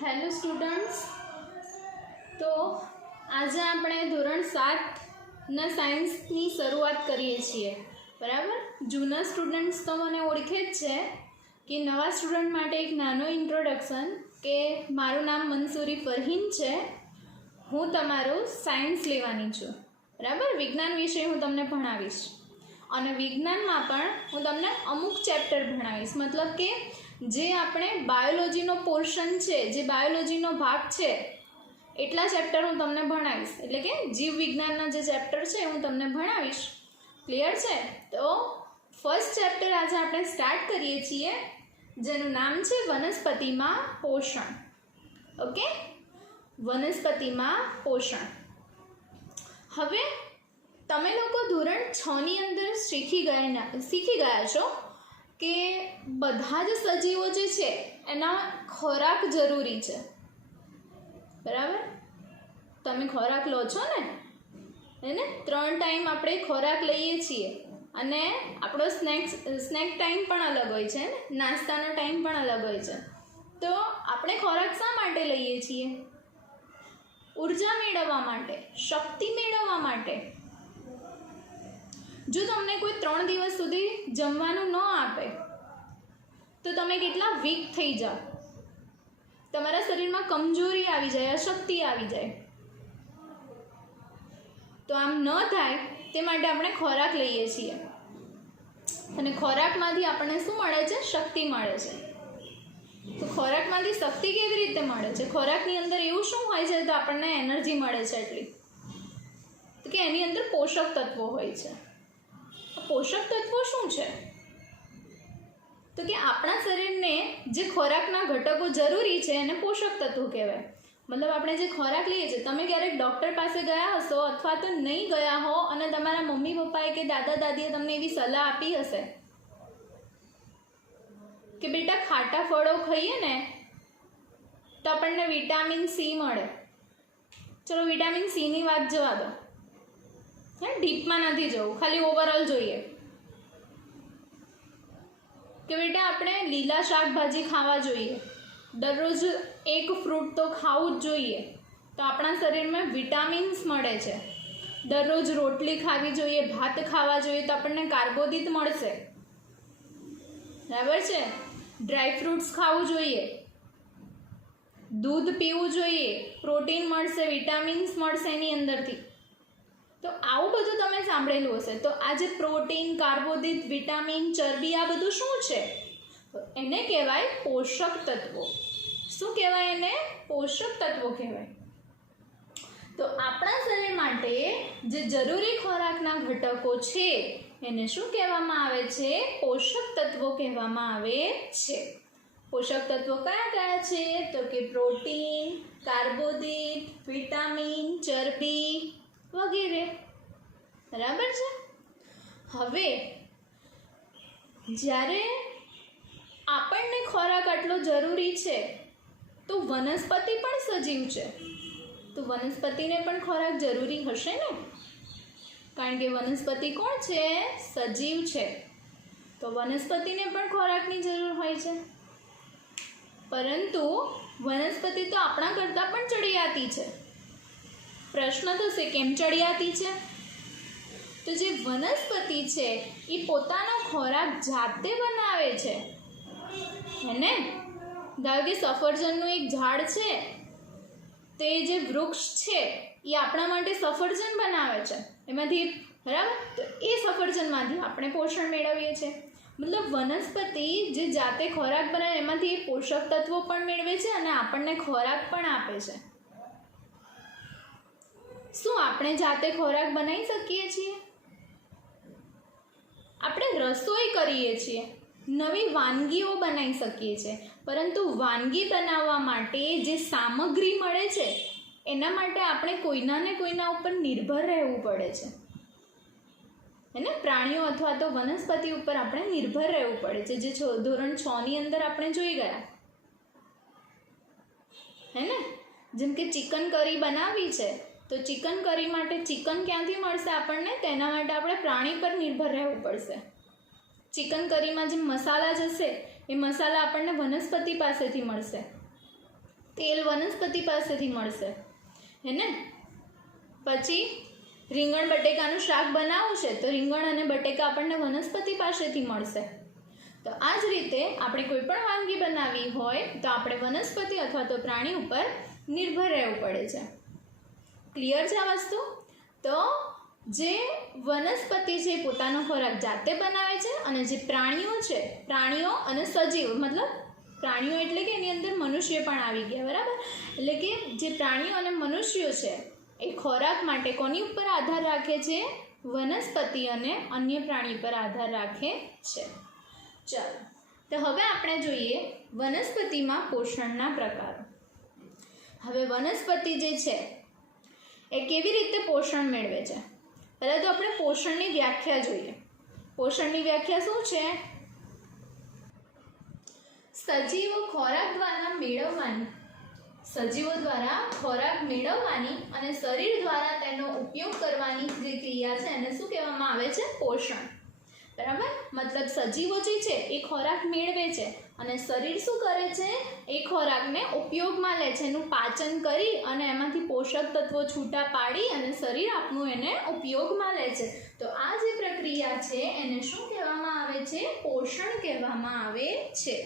Hello students, તો આજે આપણે ધોરણ 7ના સાયન્સની શરૂઆત કરીએ છીએ. બરાબર. જૂના સ્ટુડન્ટ્સ તો મને ઓળખે જ છે કે નવા સ્ટુડન્ટ માટે એક નાનો ઇન્ટ્રોડક્શન કે મારું નામ મંસૂરી ફરહીન છે. હું તમારું સાયન્સ લેવાની છું. બરાબર. વિજ્ઞાન વિષય હું તમને ભણાવીશ અને વિજ્ઞાનમાં પણ હું તમને અમુક ચેપ્ટર ભણાવીશ. મતલબ કે જે આપણે બાયોલોજીનો પોર્શન છે, જે બાયોલોજીનો ભાગ છે, એટલા ચેપ્ટર હું તમને ભણાવીશ. એટલે કે જીવ વિજ્ઞાનના જે ચેપ્ટર છે હું તમને ભણાવીશ. ક્લિયર છે? તો ફર્સ્ટ ચેપ્ટર આજે આપણે સ્ટાર્ટ કરીએ છીએ, જેનું નામ છે વનસ્પતિમાં પોષણ. ઓકે, વનસ્પતિમાં પોષણ. હવે તમે લોકો ધોરણ 6ની અંદર શીખી ગયા છો કે બધા જ સજીવો જે છે એના ખોરાક જરૂરી છે. બરાબર. તમે ખોરાક લો છો ને, એને 3 ટાઈમ આપણે ખોરાક લઈએ છીએ અને આપણો સ્નેક ટાઈમ પણ અલગ હોય છે ને, નાસ્તાનો ટાઈમ પણ અલગ હોય છે. તો આપણે ખોરાક શા માટે લઈએ છીએ? ઉર્જા મેળવવા માટે, શક્તિ મેળવવા માટે. જો તમને કોઈ 3 દિવસ સુધી જમવાનું ન આપે તો તમે કેટલા વીક થઈ જાઓ, તમારા શરીરમાં કમજોરી આવી જાય, અશક્તિ આવી જાય. તો આમ ન થાય તે માટે આપણે ખોરાક લઈએ છીએ અને ખોરાકમાંથી આપણને શું મળે છે? શક્તિ મળે છે. તો ખોરાકમાંથી શક્તિ કેવી રીતે મળે છે? ખોરાકની અંદર એવું શું હોય છે તો આપણને એનર્જી મળે છે એટલી? તો કે એની અંદર પોષક તત્વો હોય છે. પોષક તત્વો શું છે? તો કે આપણા શરીરને જે ખોરાકના ઘટકો જરૂરી છે એને પોષક તત્વો કહેવાય. મતલબ આપણે જે ખોરાક લઈએ છીએ, તમે ક્યારેક ડૉક્ટર પાસે ગયા હશો અથવા તો નહીં ગયા હો અને તમારા મમ્મી પપ્પાએ કે દાદા દાદીએ તમને એવી સલાહ આપી હશે કે બેટા ખાટા ફળો ખાઈએ ને તો આપણને વિટામિન સી મળે. ચલો વિટામિન સીની વાત જવા દો, ડીપમાં નથી જવું, ખાલી ઓવરઓલ જોઈએ કે બેટા આપણે લીલા શાકભાજી ખાવા જોઈએ, દરરોજ એક ફ્રૂટ તો ખાવું જ જોઈએ, તો આપણા શરીરમાં વિટામિન્સ મળે છે. દરરોજ રોટલી ખાવી જોઈએ, ભાત ખાવા જોઈએ તો આપણને કાર્બોદિત મળશે. બરાબર છે. ડ્રાય ફ્રૂટ્સ ખાવું જોઈએ, દૂધ પીવું જોઈએ, પ્રોટીન મળશે, વિટામિન્સ મળશે એની અંદરથી. તો આવું બધું તમે સાંભળેલું હશે. તો આ જે પ્રોટીન, કાર્બોદિત, વિટામિન, ચરબી, આ બધું શું છે? તો એને કહેવાય પોષક તત્વો. શું કહેવાય એને? પોષક તત્વો કહેવાય. તો આપણા શરીર માટે જે જરૂરી ખોરાકના ઘટકો છે એને શું કહેવામાં આવે છે? પોષક તત્વો કહેવામાં આવે છે. પોષક તત્વો કયા કયા છે? તો કે પ્રોટીન, કાર્બોદિત, વિટામિન, ચરબી વગેરે. બરાબર છે. હવે જ્યારે આપણને ખોરાક આટલો જરૂરી છે તો વનસ્પતિ પણ સજીવ છે, તો વનસ્પતિને પણ ખોરાક જરૂરી હશે ને, કારણ કે વનસ્પતિ કોણ છે? સજીવ છે. તો વનસ્પતિને પણ ખોરાકની જરૂર હોય છે. પરંતુ વનસ્પતિ તો આપણા કરતાં પણ ચડિયાતી છે. પ્રશ્ન થશે કેમ ચડિયાતી છે? તો જે વનસ્પતિ છે એ પોતાનો ખોરાક જાતે બનાવે છે. એને ધારો કે સફરજનનું એક ઝાડ છે, તે જે વૃક્ષ છે એ આપણા માટે સફરજન બનાવે છે એમાંથી. બરાબર. તો એ સફરજનમાંથી આપણે પોષણ મેળવીએ છીએ. મતલબ વનસ્પતિ જે જાતે ખોરાક બનાવે એમાંથી એ પોષક તત્વો પણ મેળવે છે અને આપણને ખોરાક પણ આપે છે. શું આપણે જાતે ખોરાક બનાવી શકીએ છીએ? આપણે રસોઈ કરીએ છીએ, નવી વાનગીઓ બનાવી શકીએ છીએ, પરંતુ વાનગી બનાવવા માટે જે સામગ્રી મળે છે એના માટે આપણે કોઈના ને કોઈના ઉપર નિર્ભર રહેવું પડે છે. એને પ્રાણીઓ અથવા તો વનસ્પતિ ઉપર આપણે નિર્ભર રહેવું પડે છે, જે ધોરણ 6ની અંદર આપણે જોઈ ગયા. હે ને? જેમ કે ચિકન કરી બનાવી છે, તો ચિકન કરી માટે ચિકન ક્યાંથી મળશે આપણને? તેના માટે આપણે પ્રાણી પર નિર્ભર રહેવું પડશે. ચિકન કરીમાં જે મસાલા જશે એ મસાલા આપણને વનસ્પતિ પાસેથી મળશે. તેલ વનસ્પતિ પાસેથી મળશે, હે ને? પછી રીંગણ બટેકાનું શાક બનાવવું છે તો રીંગણ અને બટેકા આપણને વનસ્પતિ પાસેથી મળશે. તો આ જ રીતે આપણે કોઈ પણ વાનગી બનાવવી હોય તો આપણે વનસ્પતિ અથવા તો પ્રાણી ઉપર નિર્ભર રહેવું પડે છે. ક્લિયર છે આ વસ્તુ? તો જે વનસ્પતિ છે પોતાનો ખોરાક જાતે બનાવે છે અને જે પ્રાણીઓ છે, પ્રાણીઓ અને સજીવ, મતલબ પ્રાણીઓ એટલે કે એની અંદર મનુષ્ય પણ આવી ગયા, બરાબર? એટલે કે જે પ્રાણીઓ અને મનુષ્યો છે એ ખોરાક માટે કોની ઉપર આધાર રાખે છે? વનસ્પતિ અને અન્ય પ્રાણી પર આધાર રાખે છે. ચાલો, તો હવે આપણે જોઈએ વનસ્પતિમાં પોષણના પ્રકારો. હવે વનસ્પતિ જે છે એ કેવી રીતે પોષણ મેળવે છે? પહેલાં તો આપણે પોષણની વ્યાખ્યા જોઈએ. પોષણની વ્યાખ્યા શું છે? સજીવો દ્વારા ખોરાક મેળવવાની અને શરીર દ્વારા તેનો ઉપયોગ કરવાની જે ક્રિયા છે એને શું કહેવામાં આવે છે? પોષણ. બરાબર? મતલબ સજીવો જે છે એ ખોરાક મેળવે છે અને શરીર શું કરે છે? એ ખોરાકને ઉપયોગમાં લે છે, એનું પાચન કરી અને એમાંથી પોષક તત્વો છૂટા પાડી અને શરીર આપણું એને ઉપયોગમાં લે છે. તો આ જે પ્રક્રિયા છે એને શું કહેવામાં આવે છે? પોષણ કહેવામાં આવે છે.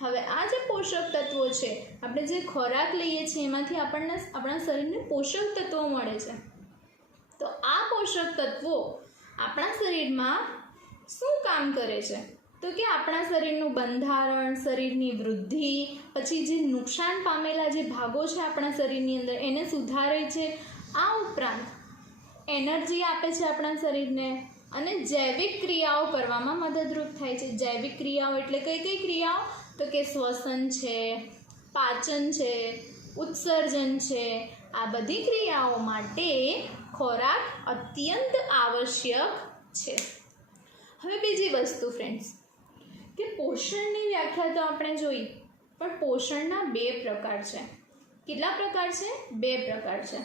હવે આ જે પોષક તત્વો છે, આપણે જે ખોરાક લઈએ છીએ એમાંથી આપણને આપણા શરીરને પોષક તત્વો મળે છે. તો આ પોષક તત્વો આપણા શરીરમાં શું કામ કરે છે? તો કે આપણા શરીરનું બંધારણ, શરીરની વૃદ્ધિ, પછી જે નુકસાન પામેલા જે ભાગો છે આપણા શરીરની અંદર એને સુધારે છે. આ ઉપરાંત એનર્જી આપે છે આપણા શરીરને અને જૈવિક ક્રિયાઓ કરવામાં મદદરૂપ થાય છે. જૈવિક ક્રિયાઓ એટલે કઈ કઈ ક્રિયાઓ? તો કે શ્વસન છે, પાચન છે, ઉત્સર્જન છે. આ બધી ક્રિયાઓ માટે ખોરાક અત્યંત આવશ્યક છે. હવે બીજી વસ્તુ ફ્રેન્ડ્સ, કે પોષણની વ્યાખ્યા તો આપણે જોઈ, પણ પોષણના 2 પ્રકાર છે. કેટલા પ્રકાર છે? 2 પ્રકાર છે.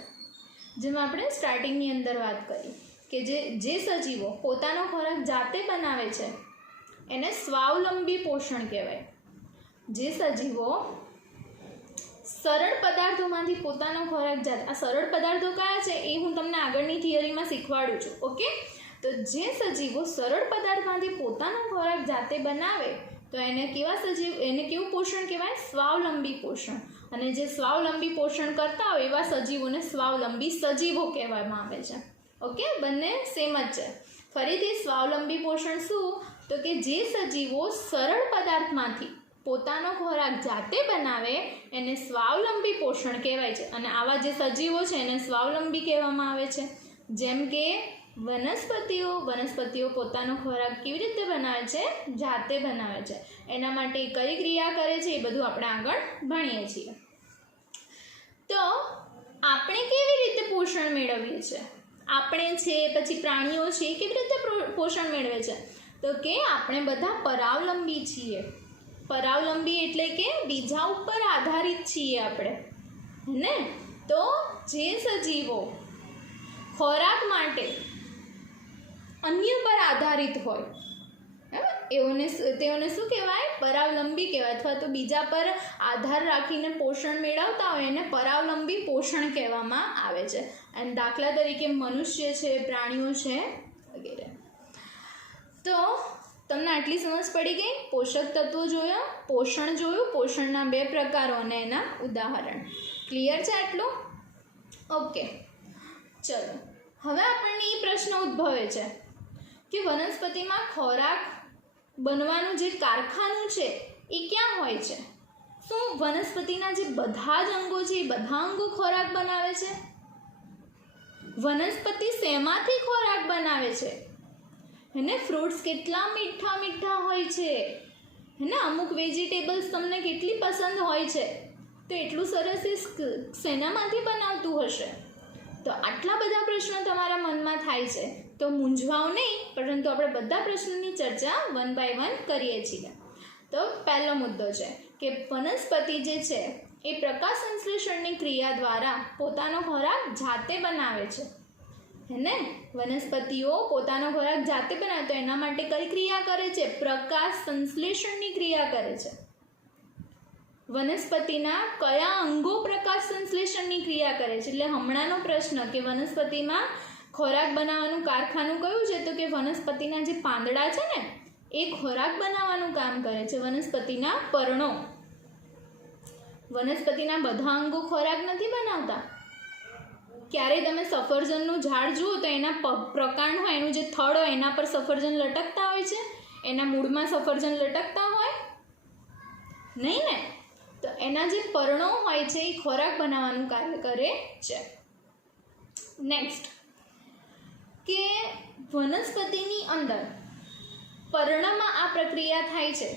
જેમાં આપણે સ્ટાર્ટિંગની અંદર વાત કરી કે જે સજીવો પોતાનો ખોરાક જાતે બનાવે છે એને સ્વાવલંબી પોષણ કહેવાય. જે સજીવો સરળ પદાર્થોમાંથી પોતાનો ખોરાક જાતે, આ સરળ પદાર્થો કયા છે એ હું તમને આગળની થિયરીમાં શીખવાડું છું, ઓકે? તો જે સજીવો સરળ પદાર્થમાંથી પોતાનો ખોરાક જાતે બનાવે તો એને કેવું પોષણ કહેવાય? સ્વાવલંબી પોષણ. અને જે સ્વાવલંબી પોષણ કરતા હોય એવા સજીવોને સ્વાવલંબી સજીવો કહેવામાં આવે છે. ઓકે, બંને સેમ જ છે. ફરીથી સ્વાવલંબી પોષણ શું? તો કે જે સજીવો સરળ પદાર્થમાંથી પોતાનો ખોરાક જાતે બનાવે એને સ્વાવલંબી પોષણ કહેવાય છે. અને આવા જે સજીવો છે એને સ્વાવલંબી કહેવામાં આવે છે. જેમ કે વનસ્પતિઓ પોતાનો ખોરાક કેવી રીતે બનાવે છે? જાતે બનાવે છે. એના માટે કઈ ક્રિયા કરે છે એ બધું આપણે આગળ ભણીએ છીએ. તો આપણે કેવી રીતે પોષણ મેળવીએ છીએ? આપણે છે, પછી પ્રાણીઓ છે, કેવી રીતે પોષણ મેળવે છે? તો કે આપણે બધા પરાવલંબી છીએ. પરાવલંબી એટલે કે બીજા ઉપર આધારિત છીએ આપણે, ને? તો જે સજીવો ખોરાક માટે અન્ય પર આધારિત હોય તેઓને શું કહેવાય? પરાવલંબી કહેવાય. અથવા તો બીજા પર આધાર રાખીને પોષણ મેળવતા હોય એને પરાવલંબી પોષણ કહેવામાં આવે છે. અને દાખલા તરીકે મનુષ્ય છે, પ્રાણીઓ છે વગેરે. તો તમને આટલી સમજ પડી ગઈ? પોષક તત્વો જોયા, પોષણ જોયું, પોષણના 2 પ્રકારો અને એના ઉદાહરણ. ક્લિયર છે આટલું? ઓકે, ચલો. હવે આપણને એ પ્રશ્ન ઉદ્ભવે છે કે વનસ્પતિમાં ખોરાક બનવાનું જે કારખાનું છે એ ક્યાં હોય છે? શું વનસ્પતિના જે બધા જ અંગો છે એ બધા અંગો ખોરાક બનાવે છે? વનસ્પતિ શેમાંથી ખોરાક બનાવે છે? હેને, ફ્રૂટ્સ કેટલા મીઠા મીઠા હોય છે, હેને? અમુક વેજીટેબલ્સ તમને કેટલી પસંદ હોય છે, તો એટલું સરસ એ શેનામાંથી બનાવતું હશે? તો આટલા બધા પ્રશ્નો તમારા મનમાં થાય છે તો મૂંઝવાઓ નહીં, પરંતુ આપણે બધા પ્રશ્નોની ચર્ચા 1 by 1 કરીએ છીએ. તો પહેલો મુદ્દો છે કે વનસ્પતિ જે છે એ પ્રકાશ સંશ્લેષણની ક્રિયા દ્વારા પોતાનો ખોરાક જાતે બનાવે છે, હેને? વનસ્પતિઓ પોતાનો ખોરાક જાતે બનાવે તો એના માટે કઈ ક્રિયા કરે છે? પ્રકાશ સંશ્લેષણની ક્રિયા કરે છે. વનસ્પતિના કયા અંગો પ્રકાશ સંશ્લેષણની ક્રિયા કરે છે? એટલે હમણાંનો પ્રશ્ન કે વનસ્પતિમાં ખોરાક બનાવવાનું કારખાનું કયું છે? તો કે વનસ્પતિના જે પાંદડા છે ને એ ખોરાક બનાવવાનું કામ કરે છે. વનસ્પતિના પર્ણો. વનસ્પતિના બધા અંગો ખોરાક નથી બનાવતા. ક્યારેય તમે સફરજનનું ઝાડ જુઓ તો એના પ્રકાંડ હોય, એનું જે થડ હોય એના પર સફરજન લટકતા હોય છે? એના મૂળમાં સફરજન લટકતા હોય નહીં ને? તો એના જે પર્ણો હોય છે એ ખોરાક બનાવવાનું કાર્ય કરે છે. નેક્સ્ટ, કે વનસ્પતિની અંદર પર્ણમાં આ પ્રક્રિયા થાય છે.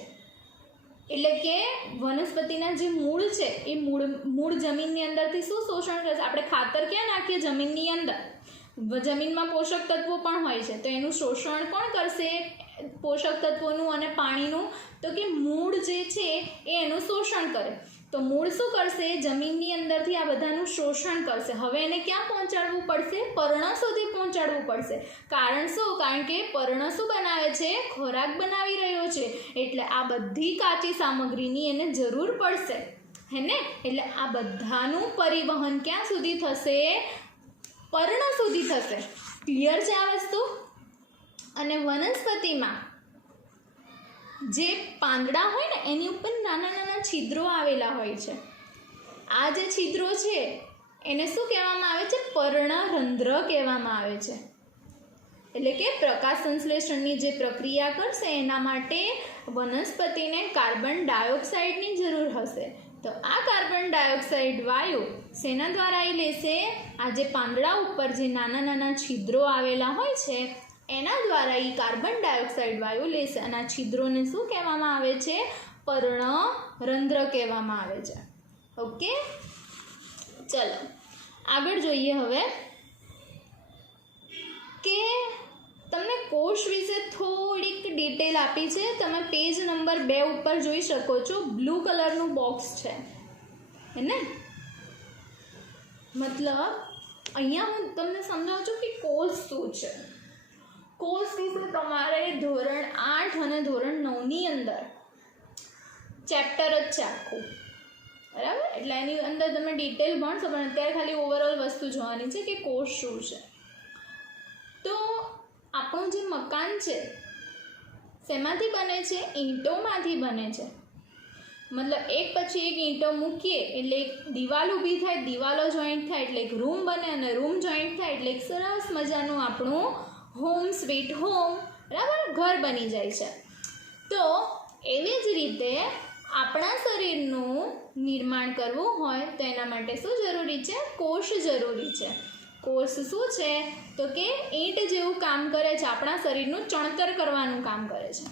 એટલે કે વનસ્પતિના જે મૂળ છે એ મૂળ જમીનની અંદરથી શું શોષણ કરશે? આપણે ખાતર ક્યાં નાખીએ? જમીનની અંદર. જમીનમાં પોષક તત્વો પણ હોય છે, તો એનું શોષણ કોણ કરશે? પોષક તત્વોનું અને પાણીનું. તો કે મૂળ જે છે એ એનું શોષણ કરે. તો મૂળ શું કરશે? જમીનની અંદરથી આ બધાનું શોષણ કરશે. હવે એને ક્યાં પહોંચાડવું પડશે? પર્ણ સુધી પહોંચાડવું પડશે. કારણ શું? કારણ કે પર્ણ શું બનાવે છે? ખોરાક બનાવી રહ્યો છે. એટલે આ બધી કાચી સામગ્રીની એને જરૂર પડશે, હે ને? એટલે આ બધાનું પરિવહન ક્યાં સુધી થશે? પર્ણ સુધી થશે. ક્લિયર છે આ વસ્તુ? અને વનસ્પતિમાં જે પાંદડા હોય ને એની ઉપર નાના નાના છિદ્રો આવેલા હોય છે. આ જે છિદ્રો છે એને શું કહેવામાં આવે છે? પર્ણરંધ્ર કહેવામાં આવે છે. એટલે કે પ્રકાશ સંશ્લેષણની જે પ્રક્રિયા કરશે એના માટે વનસ્પતિને કાર્બન ડાયોક્સાઇડની જરૂર હશે. તો આ કાર્બન ડાયોક્સાઇડ વાયુ શેના દ્વારા એ લેશે? આ જે પાંદડા ઉપર જે નાના નાના છિદ્રો આવેલા હોય છે એના દ્વારા એ કાર્બન ડાયોક્સાઇડ વાયુ લેશે. અને આ છિદ્રોને શું કહેવામાં આવે છે? પર્ણરંધ્ર કહેવામાં આવે છે. ઓકે, ચલો આગળ જોઈએ. હવે કે તમને કોષ વિશે થોડીક ડિટેલ આપી છે. તમે પેજ નંબર 2 ઉપર જોઈ શકો છો. બ્લુ કલરનું બોક્સ છે, હે ને? મતલબ અહીંયા હું તમને સમજાવું છું કે કોષ શું છે. કોષ વિશે તમારે ધોરણ 8 અને ધોરણ 9ની અંદર ચેપ્ટર જ છે આખું, બરાબર? એટલે એની અંદર તમે ડિટેલ ભણશો, પણ અત્યારે ખાલી ઓવરઓલ વસ્તુ જોવાની છે કે કોષ શું છે. તો આપણું જે મકાન છે શેમાંથી બને છે? ઈંટોમાંથી બને છે. મતલબ એક પછી એક ઈંટો મૂકીએ એટલે એક દિવાલ ઊભી થાય, દિવાલો જોઈન્ટ થાય એટલે એક રૂમ બને, અને રૂમ જોઈન્ટ થાય એટલે એક સરસ મજાનું આપણું હોમ સ્વીટ હોમ, બરાબર, ઘર બની જાય છે. તો એવી જ રીતે આપણા શરીરનું નિર્માણ કરવું હોય તો એના માટે શું જરૂરી છે? કોષ જરૂરી છે. કોષ શું છે? તો કે ઈંટ જેવું કામ કરે છે. આપણા શરીરનું ચણતર કરવાનું કામ કરે છે.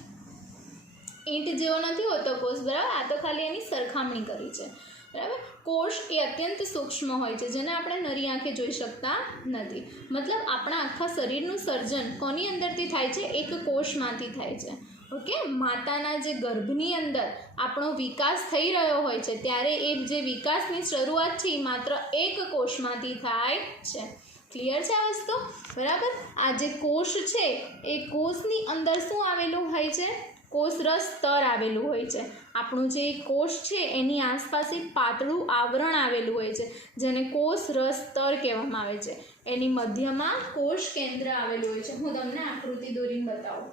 ઈંટ જેવો નથી હોતો કોષ, બરાબર? આ તો ખાલી એની સરખામણી કરી છે, બરાબર? કોષ એ અત્યંત સૂક્ષ્મ હોય છે, જેને આપણે નરી આંખે જોઈ શકતા નથી. મતલબ આપણા આખા શરીરનું સર્જન કોની અંદરથી થાય છે? એક કોષમાંથી થાય છે. ઓકે, માતાના જે ગર્ભની અંદર આપણો વિકાસ થઈ રહ્યો હોય છે ત્યારે એ જે વિકાસની શરૂઆત છે એ માત્ર એક કોષમાંથી થાય છે. ક્લિયર છે આ વસ્તુ? બરાબર. આ જે કોષ છે એ કોષની અંદર શું આવેલું હોય છે? કોષરસ સ્તર આવેલું હોય છે. આપણું જે કોષ છે એની આસપાસ એક પાતળું આવરણ આવેલું હોય છે જેને કોષરસ સ્તર કહેવામાં આવે છે. એની મધ્યમાં કોષ કેન્દ્ર આવેલું હોય છે. હું તમને આકૃતિ દોરીને બતાવું.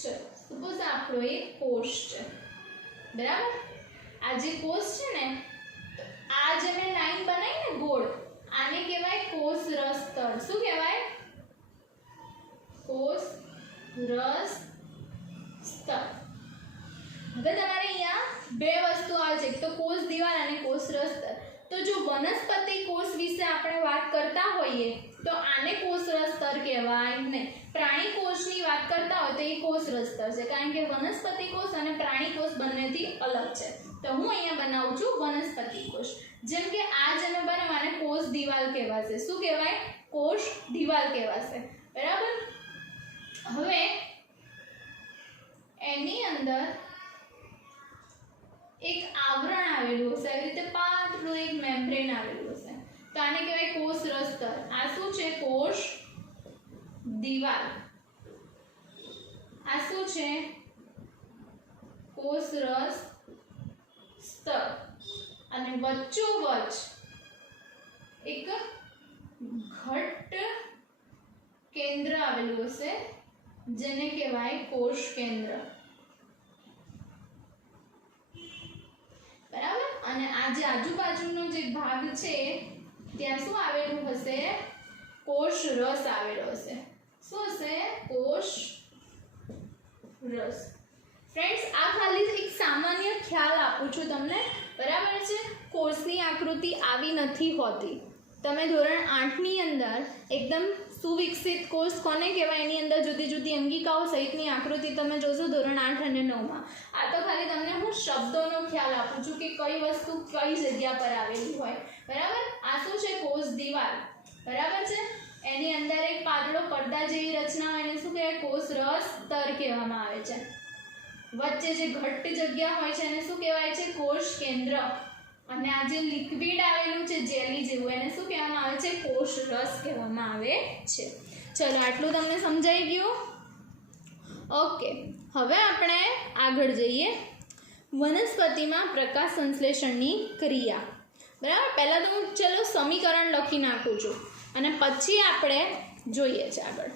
ચલો, સપોઝ આપણો એક કોષ છે, બરાબર? આ જે કોષ છે ને, આ જે મેં લાઈન બનાવી ને ગોળ, આને કહેવાય કોષરસ સ્તર. શું કહેવાય? કોષરસ સ્તર. હવે તમારે અહીંયા બે વસ્તુ આવે છે, એક તો કોષ દિવાલ અને કોષરસ સ્તર. તો જો વનસ્પતિ કોષ વિશે આપણે વાત કરતા હોઈએ તો આને કોષરસ સ્તર કહેવાય નહીં. પ્રાણી કોષની વાત કરતા હોય તો એ કોષરસ સ્તર છે, કારણ કે વનસ્પતિ કોષ અને પ્રાણી કોષ બંનેથી અલગ છે. તો હું અહીંયા બનાવું છું વનસ્પતિ કોષ. જેમ કે આ જે મેં બનાવ્યું આને કોષ દિવાલ કહેવાશે. શું કહેવાય? કોષ દિવાલ કહેવાશે, બરાબર? હવે એની અંદર એક આવરણ આવેલું હશે, આવી રીતે પાતળું એક મેમ્બ્રેન આવેલું હશે, તો આને કહેવાય કોષરસ સ્તર. આ શું છે? કોષ દિવાલ. આ શું છે? કોષરસ સ્તર. અને વચ્ચોવચ એક ઘટ્ટ કેન્દ્ર આવેલું હશે જેને કહેવાય કોષ કેન્દ્ર. બરાબર. અને આ જે આજુબાજુનો જે ભાગ છે ત્યાં શું આવેલું હશે? કોષ રસ આવેલો હશે. શું હશે? કોષ રસ. ફ્રેન્ડ્સ, આ ખાલી એક સામાન્ય ખ્યાલ આપું છું તમને. બરાબર છે. કોષની આકૃતિ આવી નથી હોતી. તમે ધોરણ 8 ની અંદર એકદમ સુવિકસિત કોષ કોને કહેવાય એની અંદર જુદી જુદી અંગિકાઓ સહિતની આકૃતિ તમે જોશો ધોરણ 8 અને 9 માં. આ તો ખાલી તમને હું શબ્દોનો ખ્યાલ આપું છું કે કઈ વસ્તુ કઈ જગ્યા પર આવેલી હોય. બરાબર. આ શું છે? કોષ દિવાલ. બરાબર છે. એની અંદર એક પાતળો પડદા જેવી રચના હોય એને શું કહેવાય? કોષ રસ સ્તર કહેવામાં આવે છે. વચ્ચે જે ઘટ્ટ જગ્યા હોય છે એને શું કહેવાય છે? કોષ કેન્દ્ર. અને આ જે લિક્વિડ આવેલું છે જેલી જેવું એને શું કહેવામાં આવે છે? કોષ રસ કહેવામાં આવે છે. ચલો, આટલું તમને સમજાઈ ગયું? ઓકે, હવે આપણે આગળ જઈએ. વનસ્પતિમાં પ્રકાશ સંશ્લેષણની ક્રિયા. બરાબર. પહેલાં તો હું ચલો સમીકરણ લખી નાખું છું અને પછી આપણે જોઈએ છે આગળ.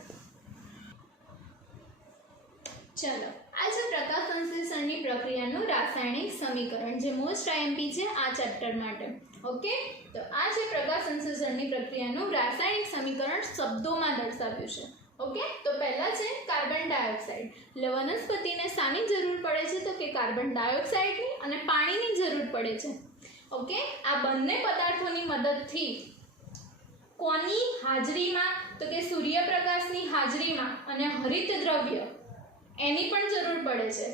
ચલો, આ છે પ્રકાશ સંશ્લેષણની પ્રક્રિયાનું રાસાયણિક સમીકરણ જે મોસ્ટ આઈએમપી છે આ ચેપ્ટર માટે. ઓકે, તો આ છે પ્રકાશ સંશ્લેષણની પ્રક્રિયાનું રાસાયણિક સમીકરણ શબ્દોમાં દર્શાવ્યું છે. ઓકે, તો પહેલા છે કાર્બન ડાયોક્સાઇડ. એટલે વનસ્પતિને શાની જરૂર પડે છે? તો કે કાર્બન ડાયોક્સાઇડની અને પાણીની જરૂર પડે છે. ઓકે, આ બંને પદાર્થોની મદદથી કોની હાજરીમાં? તો કે સૂર્યપ્રકાશની હાજરીમાં અને હરિત દ્રવ્ય એની પણ જરૂર પડે છે.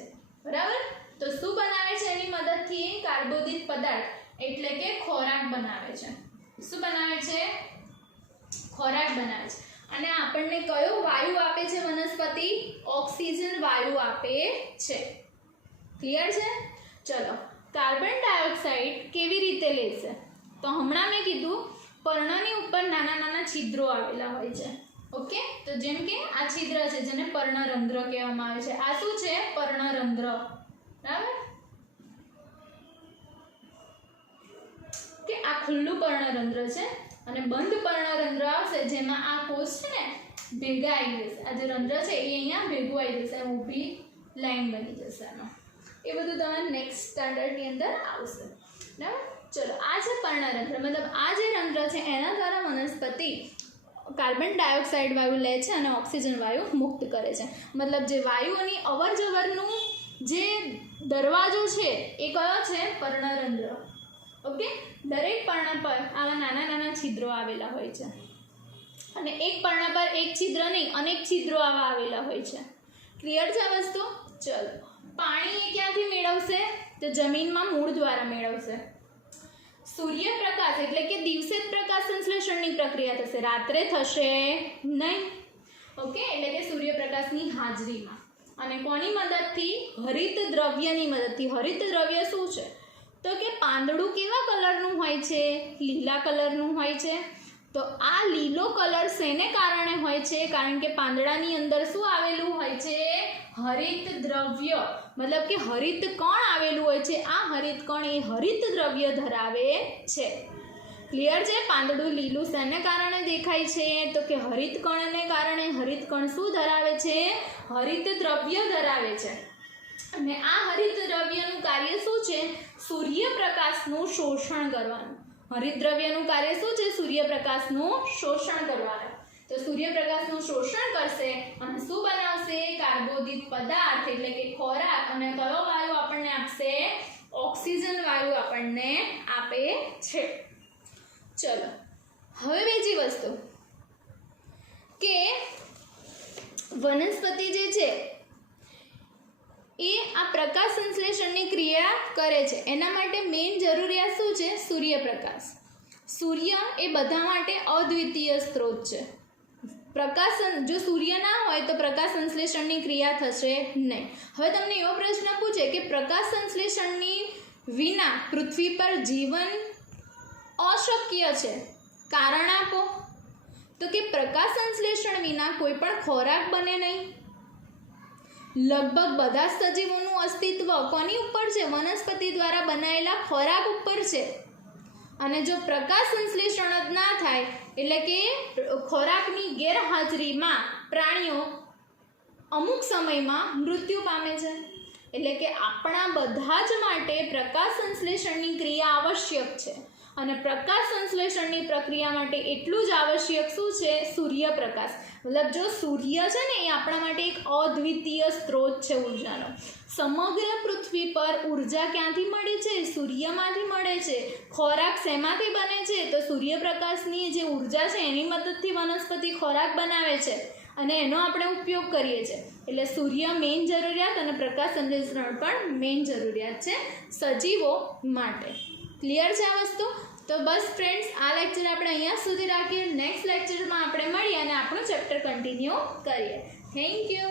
બરાબર. તો શું બનાવે છે એની મદદથી? કાર્બોદિત પદાર્થ એટલે કે ખોરાક બનાવે છે. શું બનાવે છે? ખોરાક બનાવે છે. અને આપણને કયો વાયુ આપે છે વનસ્પતિ? ઓક્સિજન વાયુ આપે છે. ક્લિયર છે? ચલો, કાર્બન ડાયોક્સાઇડ કેવી રીતે લેશે? તો હમણાં મેં કીધું પર્ણની ઉપર નાના નાના છિદ્રો આવેલા હોય છે. ઓકે, તો જેમ કે આ છિદ્ર છે જેને પર્ણરંધ્ર કહેવામાં આવે છે. આ શું છે? પર્ણરંધ્ર. બરાબર. કે આ ખુલ્લું પર્ણરંધ્ર છે અને બંધ પર્ણરંધ્ર આવશે જેમાં આ કોષ છે ને ભેગા આવી જશે. આ જે રંધ્ર છે એ અહીંયા ભેગું આવી જશે. ઊભી લાઈન બની જશે એમાં. એ બધું તમારે નેક્સ્ટ સ્ટાન્ડર્ડની અંદર આવશે. બરાબર. ચલો, આ છે પર્ણરંધ્ર. મતલબ આ જે રંધ્ર છે એના દ્વારા વનસ્પતિ કાર્બન ડાયોક્સાઇડ વાયુ લે છે અને ઓક્સિજન વાયુ મુક્ત કરે છે. મતલબ જે વાયુઓની અવર જવરનું જે દરવાજો છે એ કયો છે? પર્ણરંધ્ર. ઓકે, દરેક પર્ણ પર આવા નાના નાના છિદ્રો આવેલા હોય છે અને એક પર્ણ પર એક છિદ્ર નહીં અનેક છિદ્રો આવા આવેલા હોય છે. ક્લિયર છે આ વસ્તુ? ચલો, પાણી એ ક્યાંથી મેળવશે? તો જમીનમાં મૂળ દ્વારા મેળવશે. સૂર્યપ્રકાશ એટલે કે દિવસે જ પ્રકાશ સંશ્લેષણની પ્રક્રિયા થશે, રાત્રે થશે નહીં. ઓકે, એટલે કે સૂર્યપ્રકાશની હાજરીમાં. અને કોની મદદથી? હરિત દ્રવ્યની મદદથી. હરિત દ્રવ્ય શું છે? તો કે પાંદડું કેવા કલરનું હોય છે? લીલા કલરનું હોય છે. તો આ લીલો કલર શેને કારણે હોય છે? કારણ કે પાંદડાની અંદર શું આવેલું હોય છે? હરિત દ્રવ્ય. મતલબ કે હરિત કણ આવેલું હોય છે. આ હરિત કણ એ હરિત દ્રવ્ય ધરાવે છે. ક્લિયર છે? પાંદડું લીલું શેને કારણે દેખાય છે? તો કે હરિત કણને કારણે. હરિત કણ શું ધરાવે છે? હરિત દ્રવ્ય ધરાવે છે. અને આ હરિત દ્રવ્યનું કાર્ય શું છે? સૂર્યપ્રકાશનું શોષણ કરવાનું. હરિત દ્રવ્યનું કાર્ય શું છે? સૂર્યપ્રકાશનું શોષણ કરવાનું. તો સૂર્યપ્રકાશનું શોષણ કરશે અને શું બનાવશે? કાર્બોદિત પદાર્થ એટલે કે ખોરાક. અને કયો વાયુ આપણને આપશે? ઓક્સિજન વાયુ આપણને આપે છે. ચલો, હવે બીજી વસ્તુ કે વનસ્પતિ જે છે એ આ પ્રકાશ સંશ્લેષણની ક્રિયા કરે છે. એના માટે મેઇન જરૂરિયાત શું છે? સૂર્યપ્રકાશ. સૂર્ય એ બધા માટે અદ્વિતીય સ્ત્રોત છે. પ્રકાશ જો સૂર્ય ના હોય તો પ્રકાશ સંશ્લેષણની ક્રિયા થશે નહીં. હવે તમને એવો પ્રશ્ન પૂછે કે પ્રકાશ સંશ્લેષણની વિના પૃથ્વી પર જીવન અશક્ય છે, કારણ આપો. તો કે પ્રકાશ સંશ્લેષણ વિના કોઈ પણ ખોરાક બને નહીં. લગભગ બધા જ સજીવોનું અસ્તિત્વ કોની ઉપર છે? વનસ્પતિ દ્વારા બનાવેલા ખોરાક ઉપર છે. અને જો પ્રકાશ સંશ્લેષણ જ ના થાય એટલે કે ખોરાકની ગેરહાજરીમાં પ્રાણીઓ અમુક સમયમાં મૃત્યુ પામે છે. એટલે કે આપણા બધા જ માટે પ્રકાશ સંશ્લેષણની ક્રિયા આવશ્યક છે. અને પ્રકાશ સંશ્લેષણની પ્રક્રિયા માટે એટલું જ આવશ્યક શું છે? સૂર્યપ્રકાશ. મતલબ જો સૂર્ય છે ને એ આપણા માટે એક અદ્વિતીય સ્ત્રોત છે ઉર્જાનો. સમગ્ર પૃથ્વી પર ઉર્જા ક્યાંથી મળે છે? સૂર્યમાંથી મળે છે. ખોરાક શેમાંથી બને છે? તો સૂર્યપ્રકાશની જે ઉર્જા છે એની મદદથી વનસ્પતિ ખોરાક બનાવે છે અને એનો આપણે ઉપયોગ કરીએ છીએ. એટલે સૂર્ય મેઇન જરૂરિયાત અને પ્રકાશ સંશ્લેષણ પણ મેઇન જરૂરિયાત છે સજીવો માટે. ક્લિયર છે આ વસ્તુ? તો બસ ફ્રેન્ડ્સ, આ લેક્ચર આપણે અહીંયા સુધી રાખીએ. નેક્સ્ટ લેક્ચરમાં આપણે મળીએ અને આપણું ચેપ્ટર કન્ટિન્યુ કરીએ. Thank you.